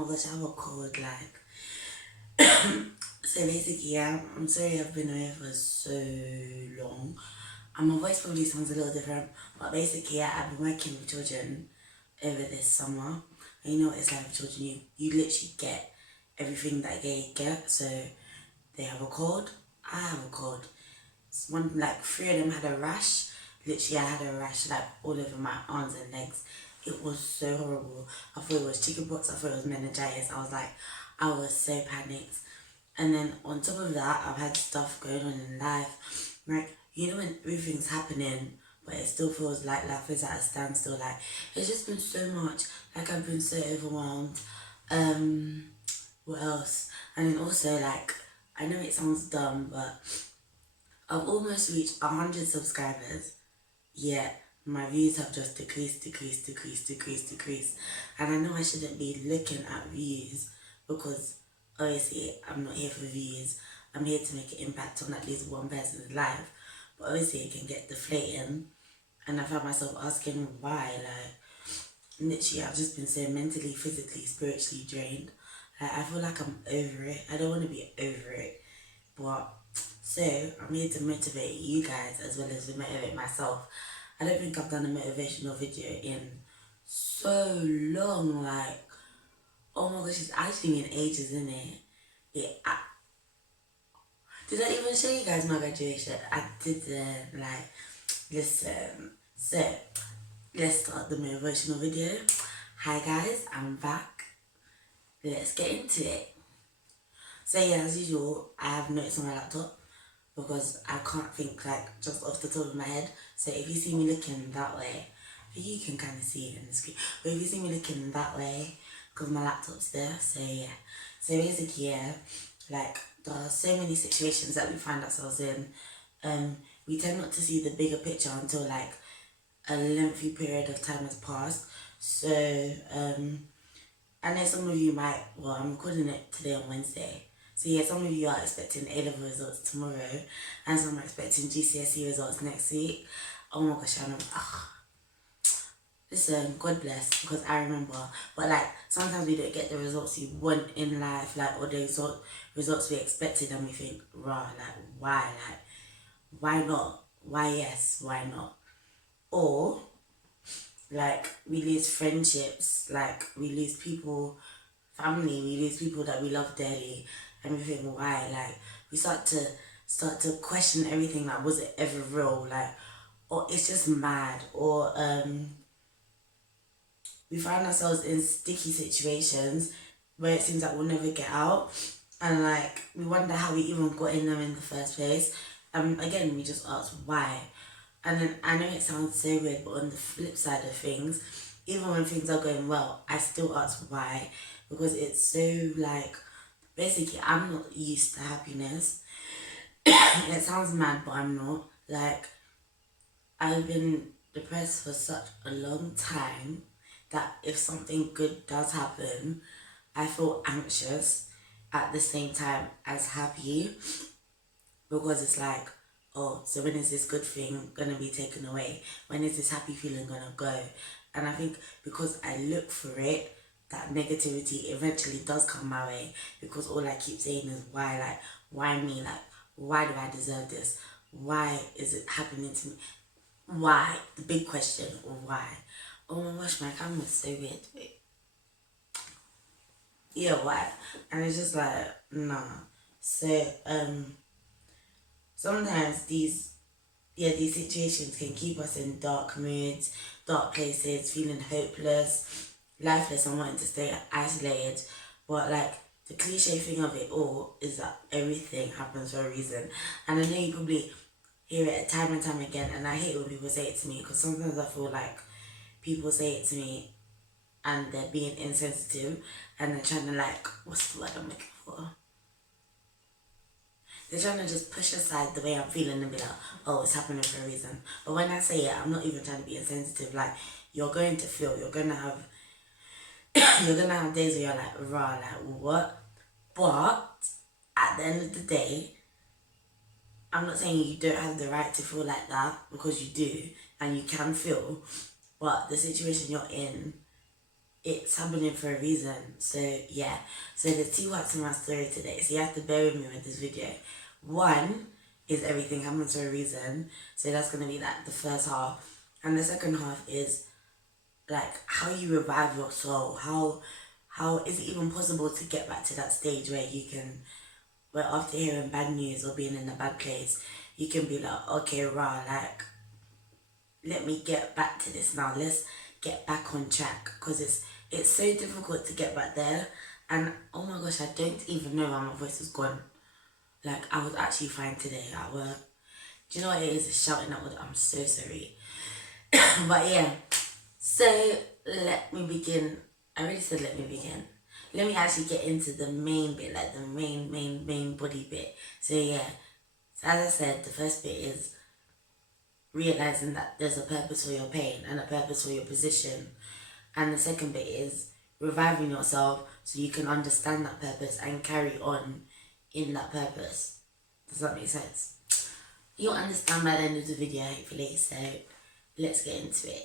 my gosh, I have a cold, like. So basically, yeah, I'm sorry I've been away for so long. And my voice probably sounds a little different, but basically, yeah, I've been working with children over this summer. And you know what it's like with children, you literally get everything that they get. So they have a cold, I have a cold. One, like, three of them had a rash. Literally, I had a rash, like, all over my arms and legs. It was so horrible. I thought it was chickenpox, I thought it was meningitis. I was so panicked. And then on top of that, I've had stuff going on in life. Like, you know when everything's happening, but it still feels like life is at a standstill. Like, it's just been so much. Like, I've been so overwhelmed. What else? And then also, like, I know it sounds dumb, but I've almost reached 100 subscribers, yet my views have just decreased. And I know I shouldn't be looking at views because obviously I'm not here for views. I'm here to make an impact on at least one person's life. But obviously it can get deflating. And I found myself asking why. Like, literally, I've just been so mentally, physically, spiritually drained. Like, I feel like I'm over it. I don't want to be over it. But so I'm here to motivate you guys as well as to motivate myself. I don't think I've done a motivational video in so long. Like, oh my gosh, it's actually been ages, isn't it? Did I even show you guys my graduation? I didn't. Like, listen. So let's start the motivational video. Hi guys, I'm back. Let's get into it. So yeah, as usual, I have notes on my laptop because I can't think like just off the top of my head. So if you see me looking that way, you can kind of see it in the screen. But if you see me looking that way, because my laptop's there, so yeah. So basically, yeah, like there are so many situations that we find ourselves in. We tend not to see the bigger picture until like a lengthy period of time has passed. So I know some of you might, well, I'm recording it today on Wednesday. So yeah, some of you are expecting A-level results tomorrow, and some are expecting GCSE results next week. Oh my gosh, I know. Listen, God bless, because I remember. But like, sometimes we don't get the results we want in life, like, or the results we expected, and we think, rah, like, why? Like, why not? Why yes? Why not? Or, like, we lose friendships, like, we lose people, family, we lose people that we love dearly, and we think, why? Like, we start to question everything, like, was it ever real? Like, or it's just mad, or we find ourselves in sticky situations where it seems like we'll never get out, and like we wonder how we even got in them in the first place. Again, we just ask why. And then I know it sounds so weird, but on the flip side of things, even when things are going well, I still ask why, because it's so like, basically I'm not used to happiness. It sounds mad, but I'm not. Like, I've been depressed for such a long time that if something good does happen, I feel anxious at the same time as happy, because it's like, oh, so when is this good thing gonna be taken away? When is this happy feeling gonna go? And I think because I look for it, that negativity eventually does come my way, because all I keep saying is why, like, why me? Like, why do I deserve this? Why is it happening to me? Why? The big question, why? Oh my gosh, my camera's so weird. Wait. Yeah, why? And it's just like, nah. So, sometimes these situations can keep us in dark moods, dark places, feeling hopeless, lifeless, and wanting to stay isolated. But like, the cliche thing of it all is that everything happens for a reason. And I know you probably hear it time and time again, and I hate when people say it to me, because sometimes I feel like people say it to me and they're being insensitive, and they're trying to, like, what's the word I'm looking for? They're trying to just push aside the way I'm feeling and be like, oh, it's happening for a reason. But when I say it, I'm not even trying to be insensitive. Like, you're going to feel, you're gonna have days where you're like, rah, like, what? But at the end of the day, I'm not saying you don't have the right to feel like that, because you do, and you can feel, but the situation you're in it's happening for a reason. So yeah, so there's two parts of my story today, so you have to bear with me with this video. One is everything happens for a reason, so that's going to be like the first half, and the second half is like how you revive your soul. How is it even possible to get back to that stage where you can, where after hearing bad news or being in a bad place, you can be like, okay, rah, like, let me get back to this now. Let's get back on track, because it's so difficult to get back there. And oh my gosh, I don't even know why my voice is gone. Like, I was actually fine today at work. Do you know what it is? It's shouting out. I'm so sorry. But yeah, so let me begin. I already said let me begin. Let me actually get into the main bit, like the main body bit. So yeah, so as I said, the first bit is realizing that there's a purpose for your pain and a purpose for your position. And the second bit is reviving yourself so you can understand that purpose and carry on in that purpose. Does that make sense? You'll understand by the end of the video, hopefully. So let's get into it.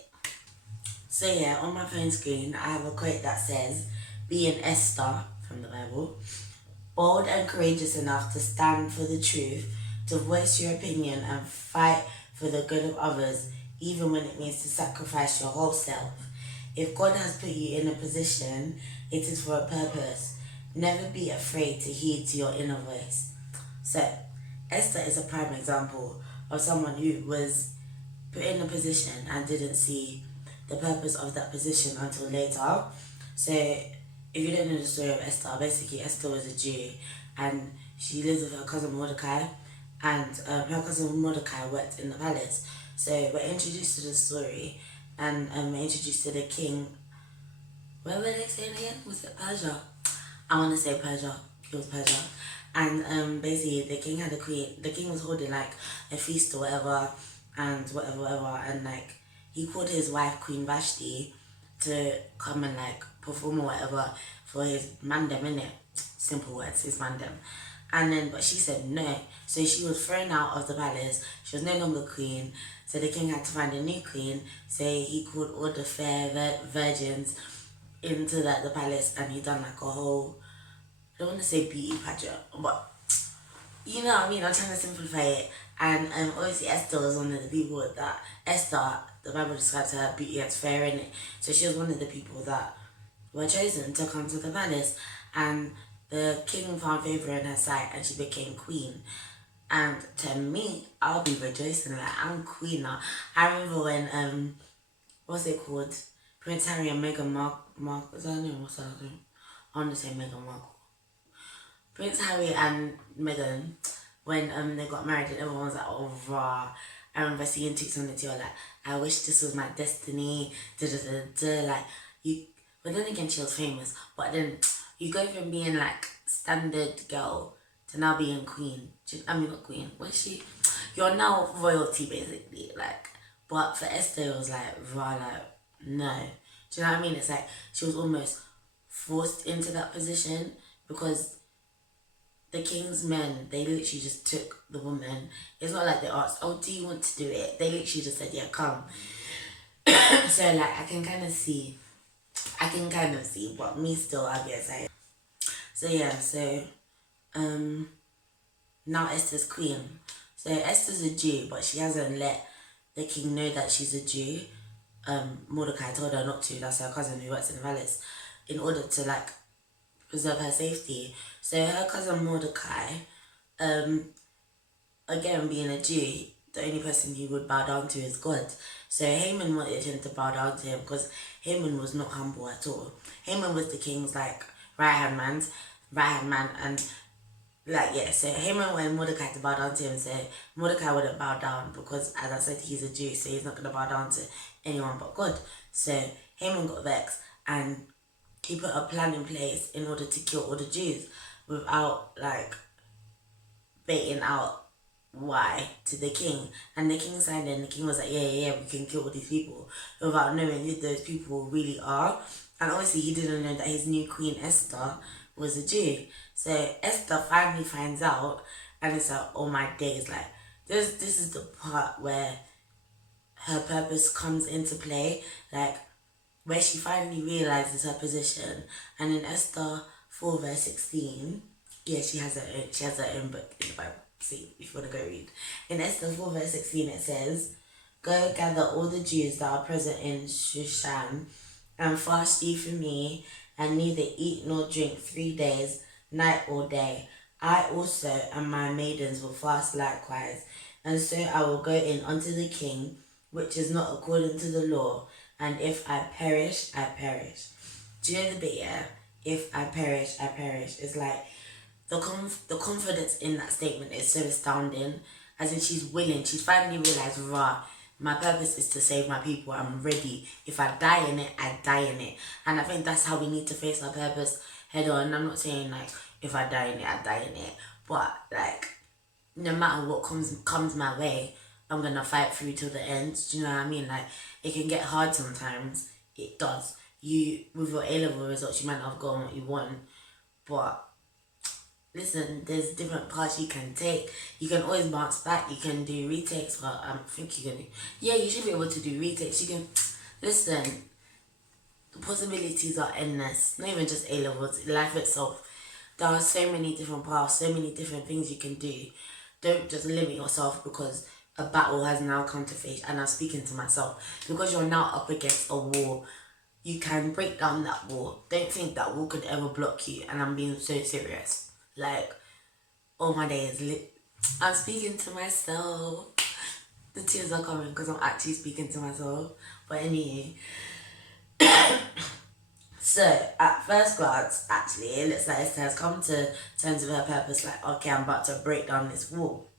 So yeah, on my phone screen, I have a quote that says, "Be an Esther," from the Bible, "bold and courageous enough to stand for the truth, to voice your opinion and fight for the good of others, even when it means to sacrifice your whole self. If God has put you in a position, it is for a purpose. Never be afraid to heed to your inner voice." So, Esther is a prime example of someone who was put in a position and didn't see the purpose of that position until later. So, if you don't know the story of Esther, basically Esther was a Jew and she lived with her cousin Mordecai, and her cousin Mordecai worked in the palace. So we're introduced to the story, and we're introduced to the king. Where were they saying again? Was it Persia? I want to say Persia. It was Persia. And basically the king had a queen. The king was holding like a feast or whatever, and whatever, and like he called his wife Queen Vashti to come and like perform or whatever for his mandem, innit? Simple words, his mandem. And then, but she said no. So she was thrown out of the palace. She was no longer queen. So the king had to find a new queen. So he called all the fair virgins into the palace, and he done like a whole, I don't want to say beauty pageant, but you know what I mean, I'm trying to simplify it. And obviously Esther was one of the people that, Esther, the Bible describes her beauty as fair, in it. So she was one of the people that were chosen to come to the palace. And the king found favour in her sight and she became queen. And to me, I'll be rejoicing, like, I'm queen now. I remember when, what's it called? Prince Harry and Meghan Markle, is that her name? What's her name? I want to say Meghan Markle. Prince Harry and Meghan, when they got married and everyone was like, oh, rah. I remember seeing tweets on the TV like, I wish this was my destiny, like, you, but then again, she was famous, but then you go from being like standard girl to now being queen. I mean, not queen, what is she? You're now royalty, basically, like, but for Esther, it was like, rah, like, no. Do you know what I mean? It's like, she was almost forced into that position because the king's men, they literally just took the woman. It's not like they asked, oh, do you want to do it? They literally just said, yeah, come. So, like, I can kind of see, but me still, I'll be excited. So, yeah, so, now Esther's queen. So, Esther's a Jew, but she hasn't let the king know that she's a Jew. Mordecai told her not to, that's her cousin who works in the palace, in order to, like, preserve her safety. So her cousin Mordecai, again being a Jew, the only person he would bow down to is God. So Haman wanted him to bow down to him because Haman was not humble at all. Haman was the king's like right hand man, and like, yeah, so Haman wanted Mordecai to bow down to him, so Mordecai wouldn't bow down because, as I said, he's a Jew, so he's not going to bow down to anyone but God. So Haman got vexed and he put a plan in place in order to kill all the Jews without, like, baiting out why to the king. And the king signed it, and the king was like, yeah, we can kill all these people, without knowing who those people really are. And obviously he didn't know that his new queen Esther was a Jew. So Esther finally finds out, and it's like, oh my days, like, this is the part where her purpose comes into play. Like, where she finally realizes her position. And in Esther 4 verse 16, yeah, she has her own book in the Bible. See, if you want to go read. In Esther 4 verse 16 it says, "Go gather all the Jews that are present in Shushan, and fast ye for me, and neither eat nor drink 3 days, night or day. I also and my maidens will fast likewise, and so I will go in unto the king, which is not according to the law, and if I perish, I perish." Do you know the bit, yeah? If I perish, I perish. It's like the confidence in that statement is so astounding. As in, she's finally realized, rah, my purpose is to save my people. I'm ready. If I die in it, I die in it. And I think that's how we need to face our purpose head on. I'm not saying like, if I die in it, I die in it. But like, no matter what comes my way, I'm gonna fight through till the end. Do you know what I mean? Like, it can get hard sometimes. It does. You, with your A-level results, you might not have gotten what you want. But listen, there's different paths you can take. You can always bounce back. You can do retakes. Well, I think you can. Yeah, you should be able to do retakes. You can. Listen, the possibilities are endless. Not even just A-levels. Life itself. There are so many different paths. So many different things you can do. Don't just limit yourself because a battle has now come to face. And I'm speaking to myself. Because you're now up against a war. You can break down that wall. Don't think that wall could ever block you. And I'm being so serious. Like, all my days lit. I'm speaking to myself. The tears are coming because I'm actually speaking to myself. But anyway. So, at first glance, actually, it looks like Esther has come to terms with her purpose. Like, okay, I'm about to break down this wall.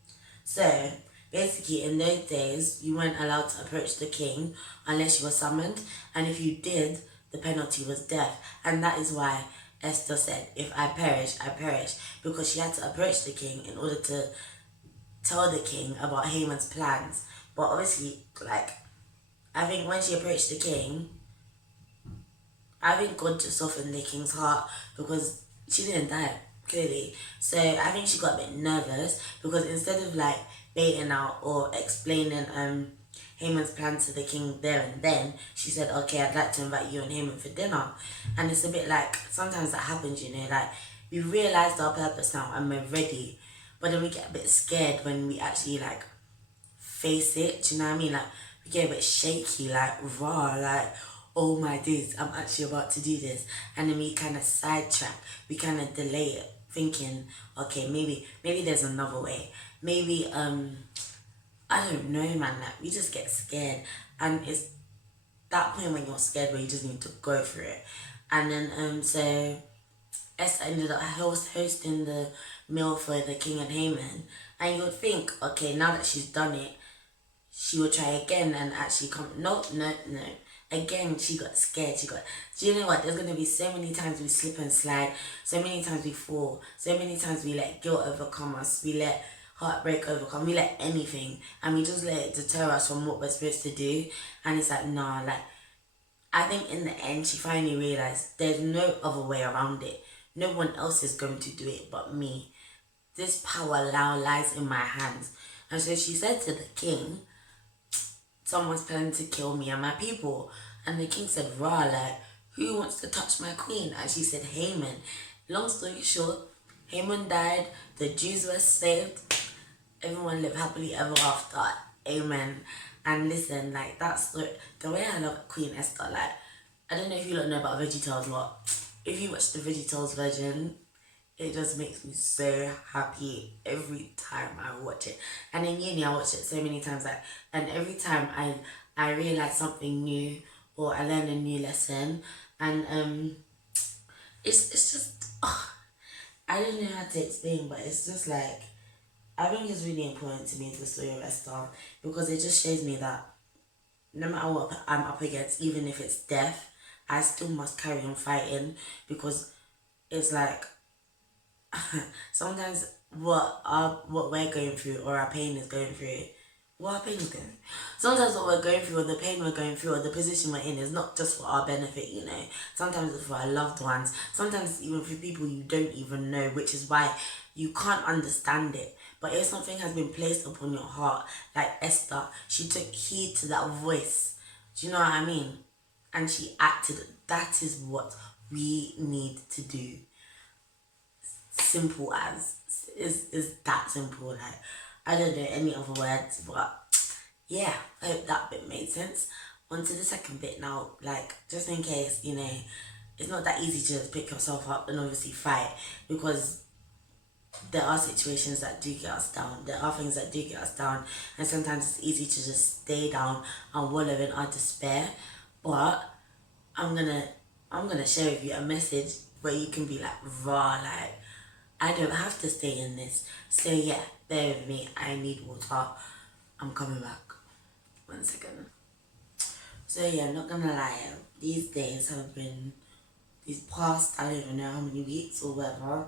So, basically, in those days, you weren't allowed to approach the king unless you were summoned. And if you did, the penalty was death. And that is why Esther said, if I perish, I perish. Because she had to approach the king in order to tell the king about Haman's plans. But obviously, like, I think when she approached the king, I think God just softened the king's heart because she didn't die, clearly. So I think she got a bit nervous because instead of like baiting out or explaining Haman's plan to the king there and then, she said, okay, I'd like to invite you and Haman for dinner. And it's a bit like, sometimes that happens, you know, like we realised our purpose now and we're ready. But then we get a bit scared when we actually like face it, do you know what I mean? Like we get a bit shaky, like raw, like, oh my days, I'm actually about to do this. And then we kind of sidetrack, we kind of delay it, thinking, okay, maybe there's another way. Maybe, I don't know, man, like, we just get scared. And it's that point when you're scared where you just need to go for it. And then, so, Esther ended up hosting the meal for the king and Haman. And you would think, okay, now that she's done it, she would try again and actually come. No. Again, she got scared. Do you know what? There's going to be so many times we slip and slide. So many times we fall. So many times we let guilt overcome us. We let heartbreak overcome. We let anything. And we just let it deter us from what we're supposed to do. And it's like, nah, like, I think in the end, she finally realized there's no other way around it. No one else is going to do it but me. This power now lies in my hands. And so she said to the king, someone's planning to kill me and my people. And the king said, rah, like, who wants to touch my queen? And she said, Haman. Long story short, Haman died, the Jews were saved, everyone lived happily ever after. Amen. And listen, like, that's the way I love Queen Esther. Like, I don't know if you don't know about VeggieTales, but if you watch the VeggieTales version, it just makes me so happy every time I watch it. And in uni, I watched it so many times. Like, and every time I realize something new or I learn a new lesson. And it's just, I don't know how to explain, but it's just like, I think it's really important to me, the story of Esther, because it just shows me that no matter what I'm up against, even if it's death, I still must carry on fighting, because it's like, sometimes what we're going through or our pain is going through, sometimes what we're going through or the pain we're going through or the position we're in is not just for our benefit, you know. Sometimes it's for our loved ones, sometimes even for people you don't even know, which is why you can't understand it. But if something has been placed upon your heart, like Esther, she took heed to that voice. Do you know what I mean? and she acted. That is what we need to do. Simple as is that simple. Like, I don't know any other words, but yeah, I hope that bit made sense. On to the second bit now, like, just in case, it's not that easy to just pick yourself up and obviously fight, because there are situations that do get us down. There are things that do get us down, and sometimes it's easy to just stay down and wallow in our despair. But I'm gonna share with you a message where you can be like, raw, like, I don't have to stay in this. So yeah, bear with me. I need water. I'm coming back. 1 second. So yeah, not gonna lie. These days have been, these past, I don't even know how many weeks or whatever,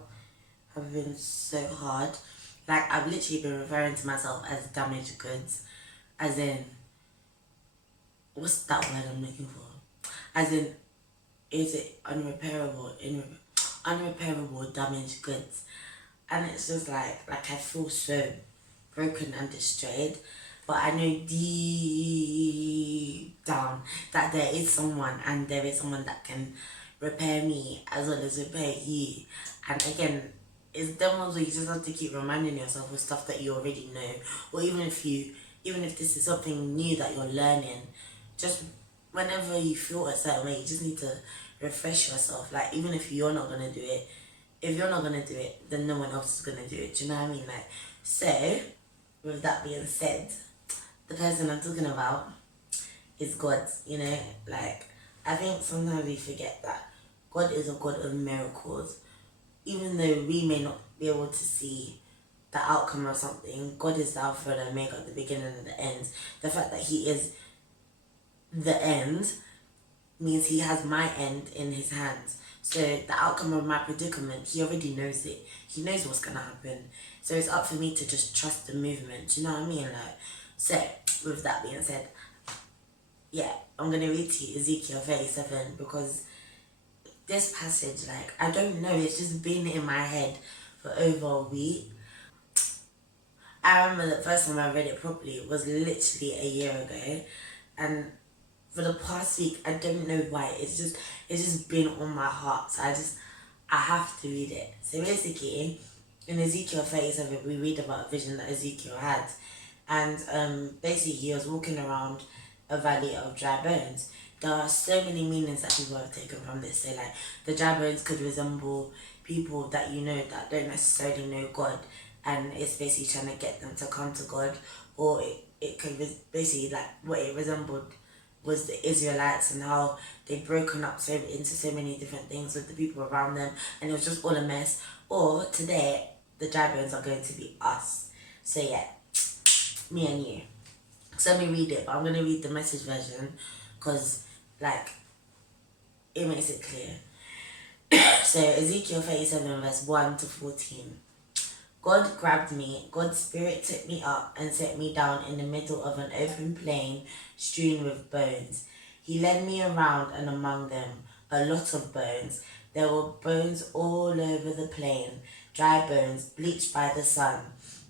have been so hard. Like, I've literally been referring to myself as damaged goods. As in, what's that word I'm looking for? As in, is it unrepairable damaged goods? And it's just like I feel so broken and destroyed. But I know deep down that there is someone, and there is someone that can repair me as well as repair you. And again, it's them ones where you just have to keep reminding yourself of stuff that you already know. Or even if this is something new that you're learning, just whenever you feel a certain way, you just need to refresh yourself. Like, even if you're not gonna do it, if you're not gonna do it, then no one else is gonna do it. Do you know what I mean? Like, so with that being said, the person I'm talking about is God. Like, I think sometimes we forget that God is a God of miracles. Even though we may not be able to see the outcome of something, God is the Alpha and Omega, the beginning and the end. The fact that He is the end means He has my end in His hands. So the outcome of my predicament, He already knows it. He knows what's gonna happen. So it's up for me to just trust the movement. Do you know what I mean? Like, so with that being said, yeah, I'm gonna read to you Ezekiel 37, because this passage, like, I don't know, it's just been in my head for over a week. I remember the first time I read it properly was literally a year ago, and for the past week, I don't know why, it's just been on my heart. So I have to read it. So basically, in Ezekiel 37, we read about a vision that Ezekiel had, and basically he was walking around a valley of dry bones. There are so many meanings that people have taken from this. So, like, the dry bones could resemble people that that don't necessarily know God, and it's basically trying to get them to come to God. Or it could basically, like, what it resembled was the Israelites and how they'd broken up into so many different things with the people around them, and it was just all a mess. Or today, the dry bones are going to be us. So yeah, me and you. So let me read it, but I'm going to read the Message version, because, like, it makes it clear. So Ezekiel 37 verse 1 to 14. God grabbed me, God's spirit took me up and set me down in the middle of an open plain strewn with bones. He led me around, and among them a lot of bones. There were bones all over the plain, dry bones bleached by the sun.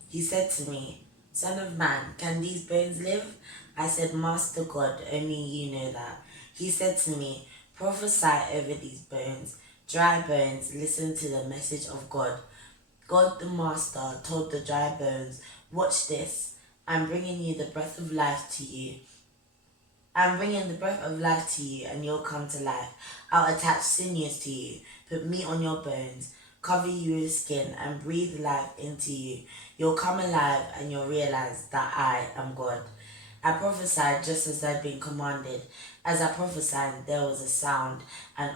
He said to me, "Son of man, can these bones live?" I said, "Master God, only you know that." He said to me, "Prophesy over these bones. Dry bones, listen to the message of God." God the Master told the dry bones, "Watch this. I'm bringing the breath of life to you, and you'll come to life. I'll attach sinews to you, put meat on your bones, cover you with skin, and breathe life into you. You'll come alive, and you'll realize that I am God." I prophesied just as I'd been commanded. As I prophesied, there was a sound, and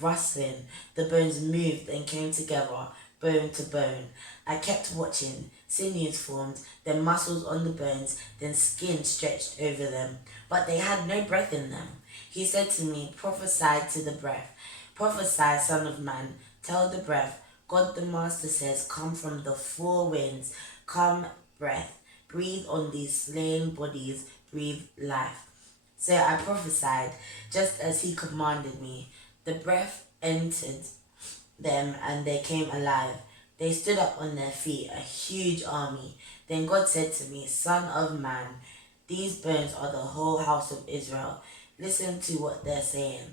rustling. The bones moved and came together, bone to bone. I kept watching. Sinews formed, then muscles on the bones, then skin stretched over them. But they had no breath in them. He said to me, "Prophesy to the breath. Prophesy, son of man. Tell the breath. God the Master says, come from the four winds. Come, breath. Breathe on these slain bodies. Breathe life." So I prophesied, just as he commanded me. The breath entered them, and they came alive. They stood up on their feet, a huge army. Then God said to me, "Son of man, these bones are the whole house of Israel. Listen to what they're saying.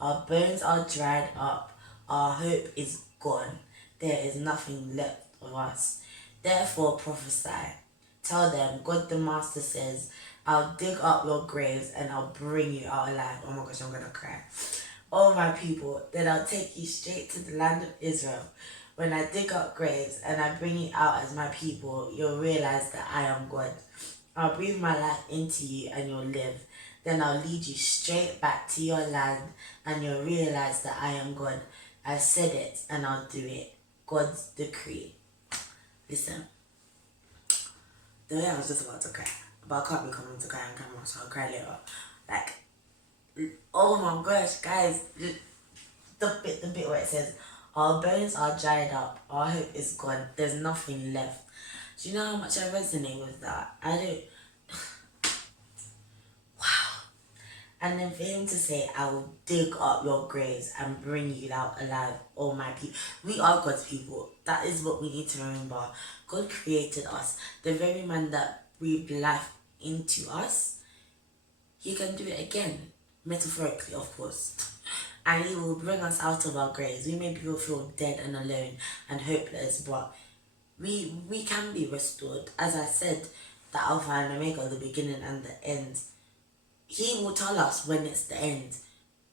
Our bones are dried up. Our hope is gone. There is nothing left of us. Therefore prophesy. Tell them, God the Master says, I'll dig up your graves and I'll bring you out alive. Oh my gosh, I'm gonna cry. Oh my people, then I'll take you straight to the land of Israel. When I dig up graves and I bring you out as my people, you'll realize that I am God. I'll breathe my life into you and you'll live. Then I'll lead you straight back to your land and you'll realize that I am God. I've said it and I'll do it. God's decree. Listen, the way I was just about to cry, but I can't be coming to cry on camera, so I'll cry later. Like, oh my gosh, guys, the bit where it says, our bones are dried up, our hope is gone, there's nothing left. Do you know how much I resonate with that? I don't. And then for him to say, I will dig up your graves and bring you out alive, all my people. We are God's people. That is what we need to remember. God created us. The very man that breathed life into us, he can do it again. Metaphorically, of course. And he will bring us out of our graves. We may feel dead and alone and hopeless, but we can be restored. As I said, the Alpha and Omega, the beginning and the end. He will tell us when it's the end.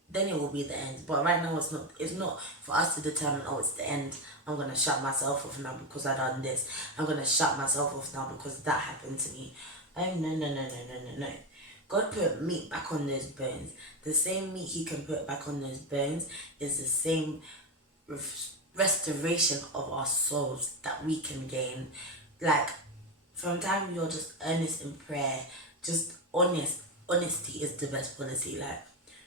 Then it will be the end. But right now it's not for us to determine, oh, it's the end. I'm gonna shut myself off now because I done this. I'm gonna shut myself off now because that happened to me. Oh no. God put meat back on those bones. The same meat he can put back on those bones is the same restoration of our souls that we can gain. Like, from time you're just earnest in prayer, just honest. Honesty is the best policy. Like,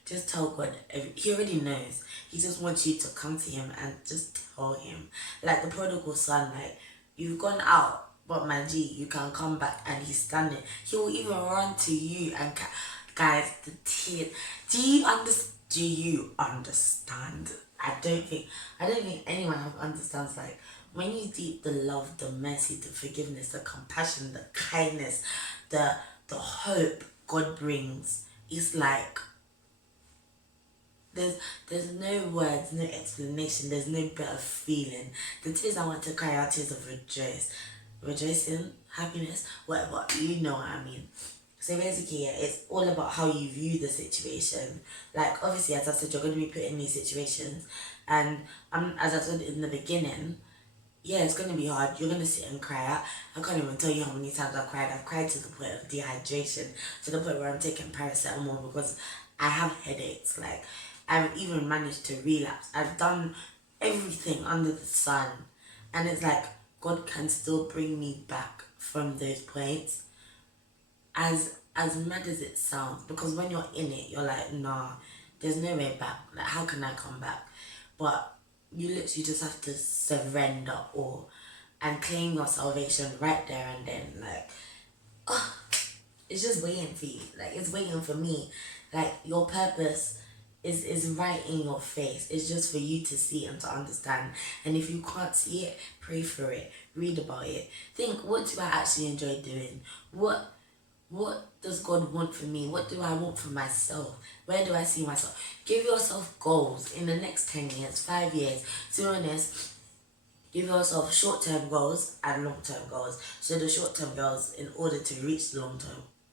just tell God. He already knows. He just wants you to come to him and just tell him. Like the prodigal son, like, you've gone out, but my G, you can come back, and he's standing. He will even run to you and guys, the tears. Do you understand? I don't think anyone understands. Like, when you deep the love, the mercy, the forgiveness, the compassion, the kindness, the hope God brings, it's like there's no words, no explanation, there's no better feeling. The tears I want to cry are tears of rejoicing, happiness, whatever, you know what I mean. So basically, yeah, it's all about how you view the situation. Like, obviously, as I said, you're going to be put in these situations, and as I said in the beginning, yeah, it's going to be hard. You're going to sit and cry. I can't even tell you how many times I've cried. I've cried to the point of dehydration, to the point where I'm taking paracetamol because I have headaches. Like, I've even managed to relapse. I've done everything under the sun. And it's like, God can still bring me back from those points. As mad as it sounds, because when you're in it, you're like, nah, there's no way back. Like, how can I come back? But you literally just have to surrender all and claim your salvation right there and then. Like, oh, it's just waiting for you. Like, it's waiting for me. Like, your purpose is right in your face. It's just for you to see and to understand. And if you can't see it, pray for it. Read about it. Think, what do I actually enjoy doing? What does God want for me? What do I want for myself? Where do I see myself? Give yourself goals in the next 10 years, 5 years. To be honest, give yourself short-term goals and long-term goals. So the short-term goals in order to reach the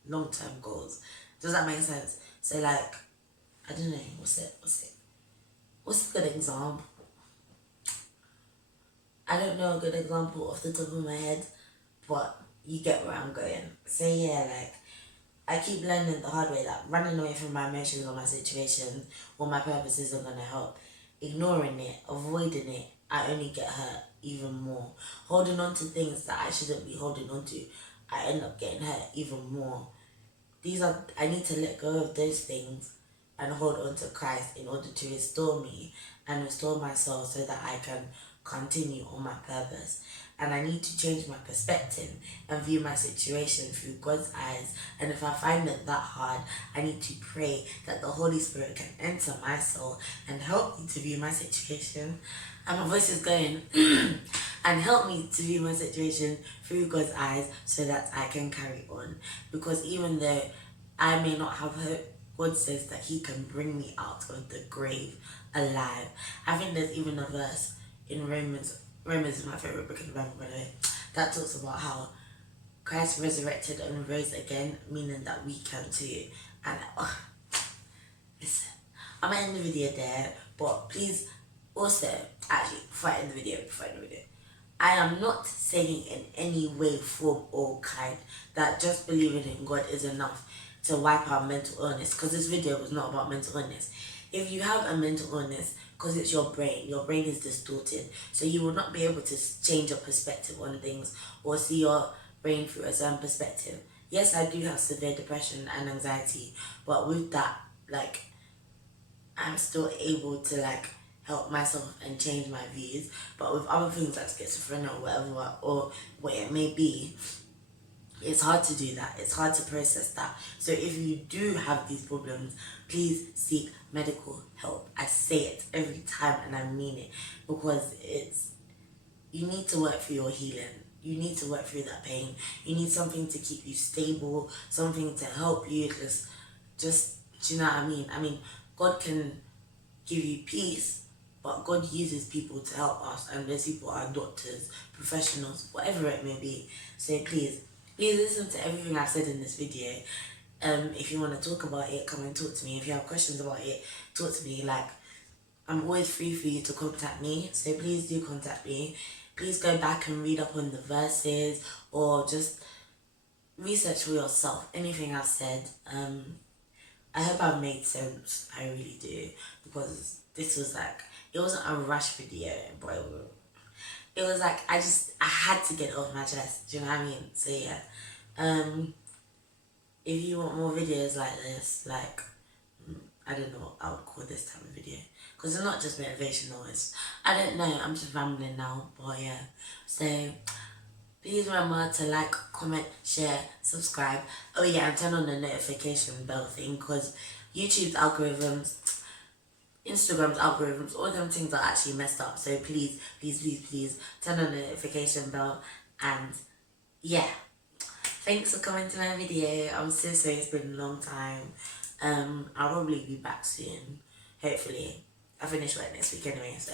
long-term goals. Does that make sense? So, like, I don't know, what's a good example? I don't know a good example off the top of my head, but you get where I'm going. So yeah, like, I keep learning the hard way that running away from my emotions or my situations or my purpose isn't going to help. Ignoring it, avoiding it, I only get hurt even more. Holding on to things that I shouldn't be holding on to, I end up getting hurt even more. I need to let go of those things and hold on to Christ in order to restore me and restore my soul so that I can continue on my purpose. And I need to change my perspective and view my situation through God's eyes. And if I find it that hard, I need to pray that the Holy Spirit can enter my soul and help me to view my situation. And my voice is going, and help me to view my situation through God's eyes so that I can carry on. Because even though I may not have hope, God says that he can bring me out of the grave alive. I think there's even a verse in Romans. Romans is my favorite book in the Bible, by the way, that talks about how Christ resurrected and rose again, meaning that we can too. And listen, I'm gonna end the video there, but please also, actually, before I end the video, I am not saying in any way, form, or kind that just believing in God is enough to wipe out mental illness, because this video was not about mental illness. If you have a mental illness, because it's your brain is distorted, so you will not be able to change your perspective on things or see your brain through a certain perspective. Yes, I do have severe depression and anxiety, but with that, like, I'm still able to like help myself and change my views. But with other things like schizophrenia or whatever, or what it may be, it's hard to do that. It's hard to process that. So if you do have these problems, please seek medical help. I say it every time and I mean it, because you need to work through your healing. You need to work through that pain. You need something to keep you stable, something to help you just do you know what I mean? I mean, God can give you peace, but God uses people to help us, and those people are doctors, professionals, whatever it may be. So please listen to everything I've said in this video. If you want to talk about it, come and talk to me. If you have questions about it, talk to me. Like, I'm always free for you to contact me, so please do contact me. Please go back and read up on the verses, or just research for yourself anything I've said. I hope I've made sense. I really do, because this was like, it wasn't a rush video, but it was like I had to get it off my chest. Do you know what I mean? So yeah, if you want more videos like this, like, I don't know what I would call this type of video, because it's not just motivational. I don't know. I'm just rambling now, but yeah. So please remember to like, comment, share, subscribe. Oh yeah, and turn on the notification bell thing, because YouTube's algorithms, Instagram's algorithms, all them things are actually messed up. So please turn on the notification bell. And yeah, thanks for coming to my video. I'm so sorry it's been a long time. I'll probably be back soon, hopefully. I finish work next week anyway, so